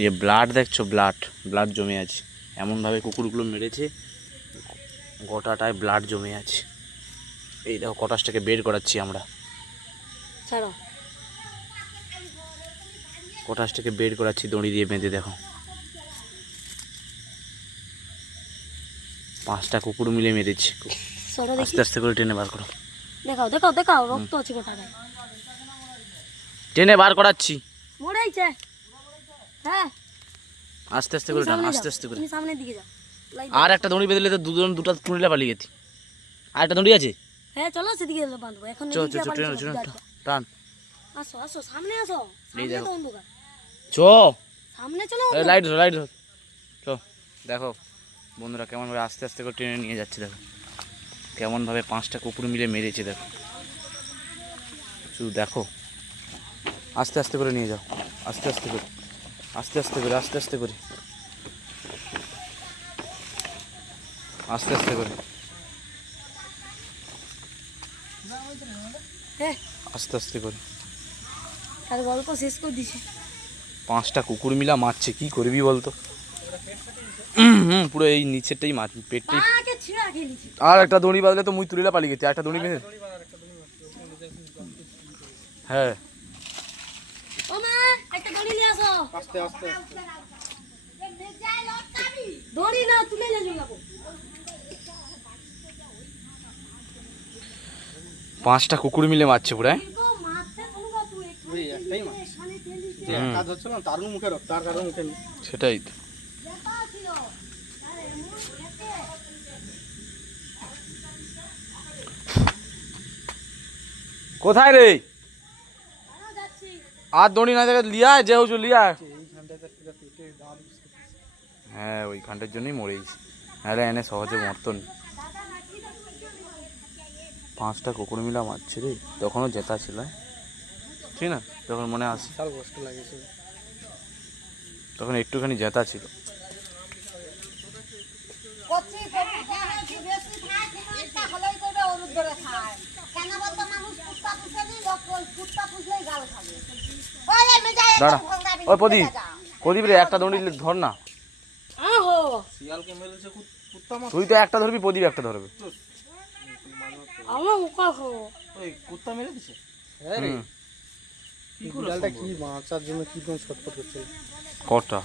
ये ব্লাড দেখছো, ব্লাড জমে আছে, এমনভাবে কুকুরগুলো মেরেছে গোটাটায় ব্লাড জমে আছে। এই দেখো কটাসটাকে বের করাচ্ছি আমরা, ছাড়ো কটাসটাকে বের করাচ্ছি দড়ি দিয়ে বেঁধে। দেখো 5টা কুকুর মিলে মেরেছে। সরো আস্তে দেখি, আস্তে করে টেনে বার করো, দেখাও দেখাও দেখাও, রক্ত আছে গোটাটায়। টেনে বার করাচ্ছি, মরেইছে। হ্যাঁ আস্তে আস্তে করে টান, আস্তে আস্তে করে। তুমি সামনের দিকে যাও। আর একটা দড়ি বেঁধে তো দুটা টুনিলা পালিয়ে গেছি। আর একটা দড়ি আছে। হ্যাঁ চলো সেদিকে বাঁধবো এখন। চো চো চো ট্রেন টান। আসো আসো সামনে আসো, এই সামনে দেখো। তো অন্ধকার, চো সামনে চলো। লাইট ধর, লাইট ধর। চো দেখো বন্ধুরা কেমনভাবে আস্তে আস্তে করে টেনে নিয়ে যাচ্ছে। দেখো কেমনভাবে 5টা কুকুর মিলে মেরেছে। দেখো শুধু দেখো, আস্তে আস্তে করে নিয়ে যাও, আস্তে আস্তে করে, আস্তে আস্তে করে, আস্তে আস্তে করে, আস্তে আস্তে করে, হ্যাঁ আস্তে আস্তে করে। আর গল্প শেষ করে দিছি। 5টা কুকুর মিলা মারছে, কি করবি বলতো? পুরো এই নিচেরটাই মার, পেটটাই। আগে ছিড়া খেয়ে নিছি। আর একটা দড়ি বাঁধলে তো মুই তুলিলা পালিয়ে গেছি। একটা দড়ি বেঁধে, হ্যাঁ ও মা একটা দড়ি নিয়ে আসো। আস্তে আস্তে দড়ি না তুলে নিয়ে যাবো। 5টা কুকুর মিলে মারছে পুরো। তো মারতে কোনো বাবু ওই একটাই মাছ যে কাজ হচ্ছে না, তার মুখে রক্ত, তার কারো মুখে নেই। সেটাই তো। কোথায় রে? আর দড়ি না দেখে লিয়া যে হচ্ছে লিয়া। এইখানটাতে পুরো পেটে দাঁত উঠছে। হ্যাঁ ওইখানটার জন্যই মরে গেছি, নাহলে এনে সহজে মরতন। 5টা কুকুর মিলা মারছে রে, তখনও জেতা ছিল ঠিক না? তখন মনে আসে, বিশাল কষ্ট লাগেছে। তখন একটুখানি জেতা ছিল। দাঁড়া, ওই প্রদীপ রে একটা দড়ি ধর না। আহো শিয়ালকে মেরেছে কুত্তা মাছ। তুই তো একটা ধরবি, প্রদীপ একটা ধরবে। আমার মুখা খো। ওই কুত্তা মেরে দিছে। হ্যাঁ রে, বিড়ালটা কি বাঁচার জন্য কি কোন ছটফট করছে। কটা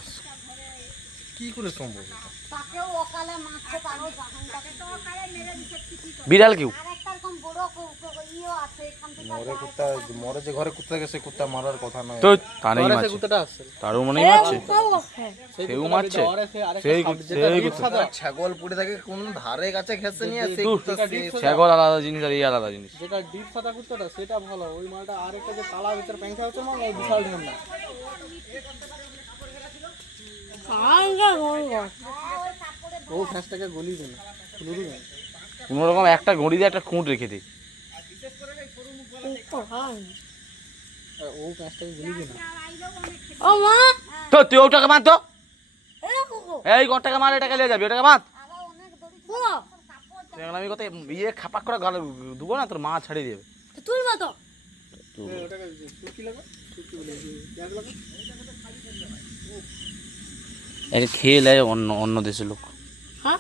কি করে সম্ভব? তাকেও ওকালে মারতে পারো, জাহানটাকে তো ওকালে মেরে দিছে ঠিকই তো। বিড়াল কেউ আর একটা এরকম বড় ইও আছে এখান থেকে। মরে কুত্তা, মরে যে ঘরে কুত্তা গেছে, কুত্তা মারার কথা নয়। তো তারই ঘরে সে মারছে, কুত্তাটা আসছে। তারও মনেই মারছে, হ্যাঁ সেও মারছে। সেই সাদা ছাগল পড়ে থাকে কোন ধারে কাছে ঘেসে নিয়ে আসে। ছাগল আলাদা জিনিস আর এই আলাদা জিনিস। যেটা ডিপ সাদা কুত্তাটা সেটা ভালো, ওই মালটা আরেকটা যে কালা ভিতর প্যাংখা হচ্ছে মাল, ওই বিশাল ঢামনা। আঙ্গা গঙ্গা ও ফ্যাঁসটাকে গলিবে না, খুলুরু না। কোনো রকম একটা গড়ি দিয়ে একটা খুঁট রেখে দিই। তো হাই। আর ও ফ্যাঁসটাকে গলিবে না। ও মা তো তুই ওটাকে মার তো, এ কোকো এই গড়টাকে মার, এটাকে নিয়ে যাবি, ওটাকে মার। কোকো তুই এখন আমি কত ইয়ে খাপাক করে গালে দুবো না, তোর মা ছাড়িয়ে দেবে। তুই মা তো ওটাকে সুকি লাগা, সুকি বলে পেঁয়াজ লাগা। একে খেয়ে নেয় অন্য অন্য দেশের লোক। হ্যাঁ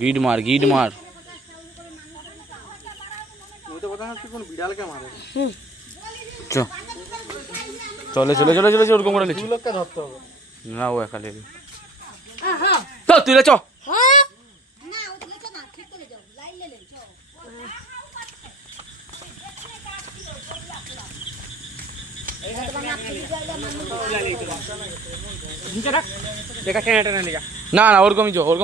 গিড মার, গিড মার। ওই তো কথা হচ্ছে কোন বিড়ালকে মারে। চলে চলে চলে চলে ওরকম করে নিচ্ছি দুই লোককে ধরতে হবে। না, ও একা লেগে। হ্যাঁ তো তুই লে চ। হ্যাঁ না ও তুলে না, ঠিক করে যাও, লাইন লে চল। না না ওরকমই চো, ওরকম।